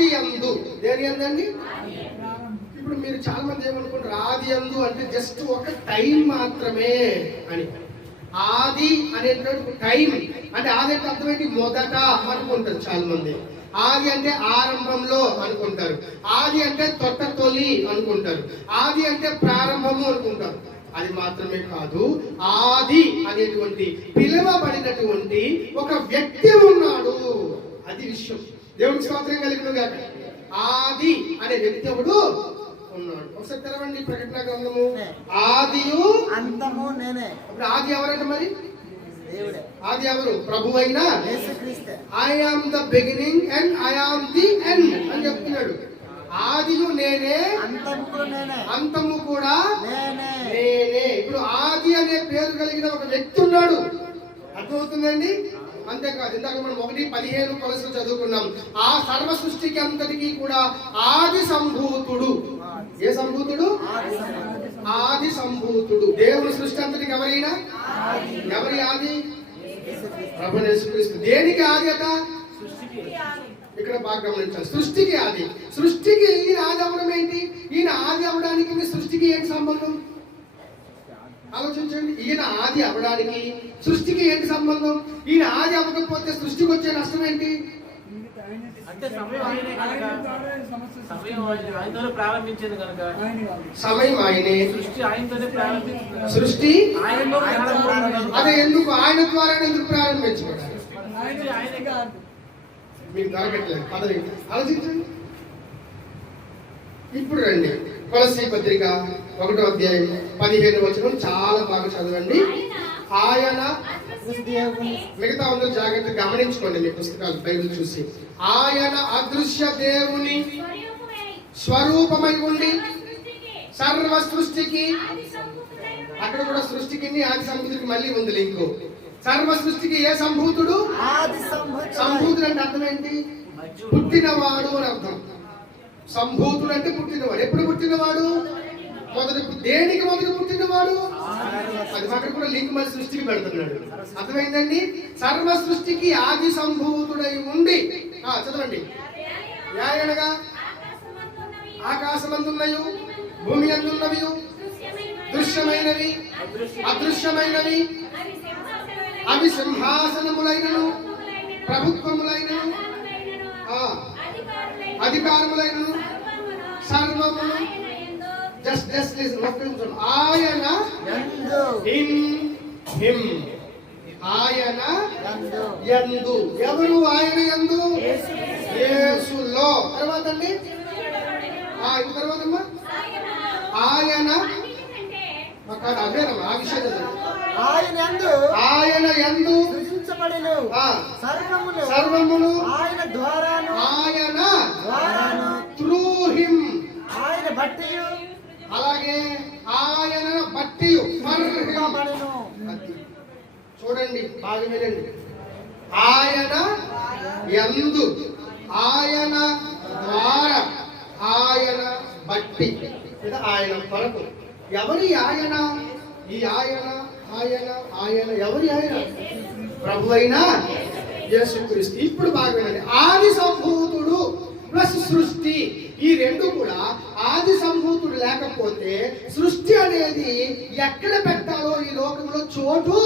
ఆది అందు. దేని అందండి? ఇప్పుడు మీరు చాలా మంది ఏమనుకుంటారు? ఆది అందు అంటే జస్ట్ ఒక టైం మాత్రమే అని. ఆది అనేటువంటి టైం. అంటే ఆది అంటే అర్థమేంటి మొదట అనుకుంటారు చాలా మంది. ఆది అంటే ఆరంభంలో అనుకుంటారు. ఆది అంటే తొట్ట తొలి అనుకుంటారు. ఆది అంటే ప్రారంభము అనుకుంటారు. అది మాత్రమే కాదు. ఆది అనేటువంటి పిలువబడినటువంటి ఒక వ్యక్తి ఉన్నాడు. అది విషయం. దేవుడికి స్వాతంత్రం కలిగిన గాక. ఆది అనే వ్యక్తి ఎవడు? ఉన్నాడు. ఒకసారి తెరవండి ప్రకటన గ్రంథము. ఆదియు? అంతము నేనే. ఇప్పుడు ఆది ఎవరంటే మరి? ఆది ఎవరు? ప్రభు అయినా I am the beginning and I am the end అని చెప్తున్నాడు. ఆదియు నేనే. అంతము కూడా నేనే. అంతము కూడా నేనే. నేనే. ఇప్పుడు ఆది అనే పేరు కలిగిన ఒక వ్యక్తి ఉన్నాడు. అర్థమవుతుందండి? అంతేకాదు ఇందాక మనం ఒకటి పదిహేను కొలసలు చదువుకున్నాం. ఆ సర్వ సృష్టికి అంతటికి కూడా ఆది సంభూతుడు ఏ సంభూతుడు? ఆది సంభూతుడు దేవుని సృష్టి అంతటికి ఎవరైనా? ఎవరి ఆది? యేసుక్రీస్తు. ప్రభు యేసుక్రీస్తు. దేనికి ఆది అట? ఇక్కడ బాగా గమనించాలి సృష్టికి ఆది. సృష్టికి ఈయన ఆది అవడం ఏంటి? ఈయన ఆది అవడానికి సృష్టికి ఏంటి సంబంధం? ఆలోచించండి. ఈయన ఆది అవడానికి సృష్టికి ఏంటి సంబంధం? ఈయన ఆది అవ్వకపోతే సృష్టికి వచ్చే నష్టం ఏంటి? అంటే సమయం ఆయనే కనుక. సమయం ఆయన- ఆయనతోనే ప్రారంభించింది కనుక. సమయం ఆయనే. సృష్టి అదే ఎందుకు? ఆయన ద్వారా ఎందుకు ప్రారంభించబడాలి ఆయనే మీకు దొరకట్లేదు పదవి. ఆలోచించండి. ఇప్పుడు రండి. కొలసీ పత్రిక ఒకటో అధ్యాయం పదిహేను వచనం చాలా బాగా చదవండి. ఆయన మిగతా అందరూ జాగ్రత్తగా గమనించుకోండి మీ పుస్తకాలు బైబిల్ చూసి. ఆయన అదృశ్య దేవుని స్వరూపమై ఉండి సర్వ సృష్టికి అక్కడ కూడా సృష్టికి ఆది సంభూతికి మళ్ళీ ఉంది లింకు. సర్వ సృష్టికి ఏ సంభూతుడు. సంభూతుడు అంటే అర్థం ఏంటి? పుట్టినవాడు అని అర్థం. సంభూతుడు అంటే పుట్టినవాడు. ఎప్పుడు పుట్టినవాడు? మొదటి దేనికి మొదటి పుట్టినవాడు? అది మాత్రం కూడా లింక్ మరి సృష్టికి పెడుతున్నాడు. అర్థమైందండి? సర్వ సృష్టికి ఆది సంభూతుడై ఉండి ఆ, చదవండి. యాయనగా ఆకాశమందున్నయు భూమి అందున్నవి దృశ్యమైనవి అదృశ్యమైనవి అవి సింహాసనములైనను ప్రభుత్వములైనను ఆ, అధికారములైనను సర్వమును జస్ట్ జస్ట్ ఒక్క నిమిషం. ఆయన యందు ఇన్ హిమ్. ఆయన యందు యందు ఎవరు ఆయన యందు యేసులో. తర్వాత అండి? ఆ ఇంక తర్వాత అమ్మా. ఆయన మాకు అదేనమ్మా ఆ విషయం. ఆయన యందు ఆయన యందు సృజించబడిను. ఆ, సర్వములు సర్వమును. ఆయన ద్వారాను. ఆయన త్రూ హిమ్ ఆయన బట్టి అలాగే ఆయన బట్టి. చూడండి బాగా వినండి. ఆయన ఎందు ఆయన ద్వారా ఆయన బట్టి లేదా ఆయన కొరకు. ఎవరి ఆయన? ఈ ఆయన ఆయన ఆయన ఎవరి ఆయన? ప్రభు అయినా యేసుక్రీస్తు. ఇప్పుడు బాగా వినండి. ఆది సంభూతుడు ప్లస్ సృష్టి ఈ రెండు కూడా ఆది సంభూతుడు లేకపోతే సృష్టి అనేది ఎక్కడ పెట్టాలో ఈ లోకంలో చోటు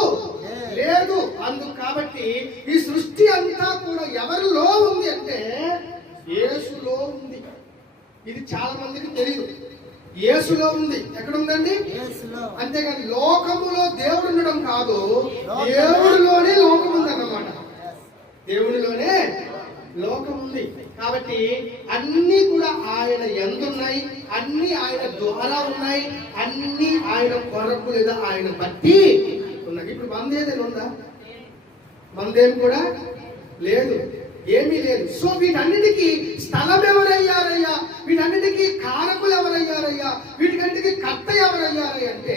లేదు. అందుకు కాబట్టి ఈ సృష్టి అంతా కూడా ఎవరిలో ఉంది అంటే యేసులో ఉంది. ఇది చాలా మందికి తెలియదు యేసులో ఉంది. ఎక్కడ ఉందండి అంతేగాని లోకములో దేవుడు ఉండడం కాదు. దేవుడిలోనే లోకం ఉంది అన్నమాట దేవుడిలోనే లోకం ఉంది. కాబట్టి అన్ని కూడా ఆయన ఎందున్నాయి? అన్ని ఆయన ద్వారా ఉన్నాయి అన్ని ఆయన కొరకు లేదా ఆయన బట్టి ఉన్నాయి ఇప్పుడు మంది ఉందా? మందేం కూడా లేదు. ఏమీ లేదు. సో వీటన్నిటికీ స్థలం ఎవరయ్యారయ్యా వీటన్నిటికీ కారకులు ఎవరయ్యారయ్యా వీటికన్నిటికీ కర్త ఎవరయ్యారయ్యా అంటే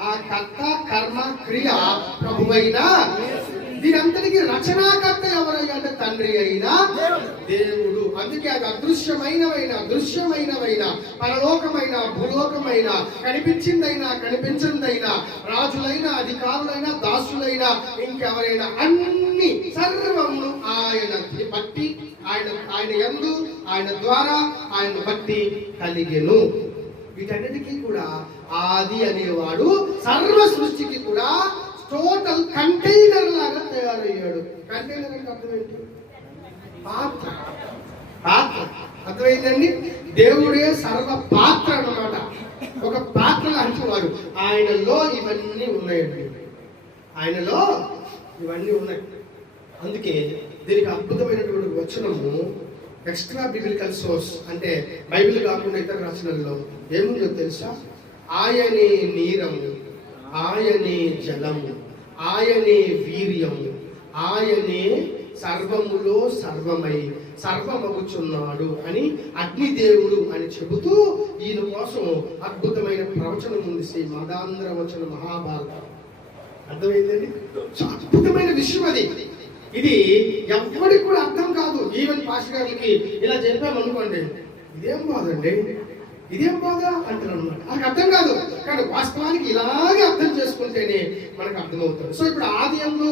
ఆ కర్త కర్మ క్రియ ప్రభువైన దీనంతటికి వీరంతటికి రచనాకర్త ఎవరైనా తండ్రి అయినా దేవుడు. అందుకే అది అదృశ్యమైనవైన దృశ్యమైనవైన పరలోకమైన భూలోకమైన కనిపించిందైనా కనిపించిందైనా రాజులైన అధికారులైన దాసులైన ఇంకెవరైనా అన్ని సర్వమును ఆయన బట్టి ఆయన ఆయన ఎందు ఆయన ద్వారా ఆయన బట్టి కలిగెను వీటన్నిటికీ కూడా ఆది అనేవాడు సర్వ సృష్టికి కూడా టోటల్ కంటైనర్ లాగా తయారయ్యాడు. కంటైనర్ అంటే పాత్ర. పాత్ర. అర్థమైందండి? దేవుడే సర్వ పాత్ర అన్నమాట. ఒక పాత్ర అంటున్నాడు ఆయనలో ఇవన్నీ ఉన్నాయండి. ఆయనలో ఇవన్నీ ఉన్నాయి. అందుకే దీనికి అద్భుతమైనటువంటి వచనము ఎక్స్ట్రా బిబిలికల్ సోర్స్ అంటే బైబిల్ కాకుండా ఇతర రచనల్లో ఏముందో తెలుసా? ఆయనే నీరము ఆయనే జలము. ఆయనే వీర్యము. ఆయనే సర్వములో సర్వమై సర్వమగుచున్నాడు అని అగ్నిదేవుడు అని చెబుతూ ఈయన కోసం అద్భుతమైన ప్రవచనం ఉంది శ్రీ మదాంధ్ర వచన మహాభారతం. అర్థమైందండి? అద్భుతమైన విషయం అది. ఇది ఎవరికి కూడా అర్థం కాదు. ఈవెన్ పాస్ గారికి ఇలా చెప్పామనుకోండి ఇదేం బాధండి? ఇదేం బాధ అంటారు అనమాట నాకు అర్థం కాదు. కానీ వాస్తవానికి ఇలాగే అర్థం చేసుకుంటేనే మనకు అర్థమవుతుంది. సో ఇప్పుడు ఆదియంలో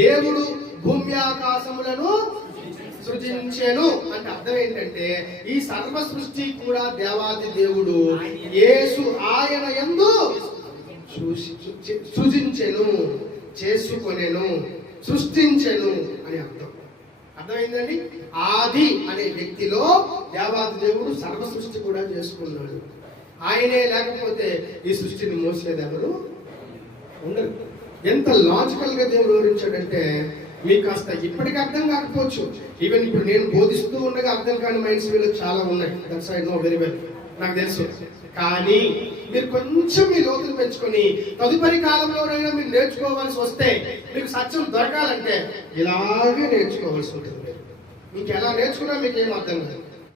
దేవుడు భూమి ఆకాశములను సృజించెను అంటే అర్థం ఏంటంటే ఈ సర్వ సృష్టి కూడా దేవాది దేవుడు యేసు ఆయన ఎందు సృజించెను చేసుకొనెను సృష్టించెను అని అర్థం. అర్థమైందండి? ఆది అనే వ్యక్తిలో దేవాది దేవుడు సర్వ సృష్టి కూడా చేసుకున్నాడు. ఆయనే లేకపోతే ఈ సృష్టిని మోసేది ఎవరు? ఉండరు. ఎంత లాజికల్గా దేవుడు వివరించాడంటే మీకు కాస్త ఇప్పటికి అర్థం కాకపోవచ్చు. ఈవెన్ ఇప్పుడు నేను బోధిస్తూ ఉండగా అర్థం కాని మైండ్స్ వీళ్ళు చాలా ఉన్నాయి. That's I know very well నాకు తెలుసు. కానీ మీరు కొంచెం మీ లోతులు పెంచుకొని తదుపరి కాలంలోనైనా మీరు నేర్చుకోవాల్సి వస్తే మీకు సత్యం దొరకాలంటే ఇలాగే నేర్చుకోవాల్సి ఉంటుంది. మీకు ఎలా నేర్చుకున్నా మీకు ఏం అర్థం కాదు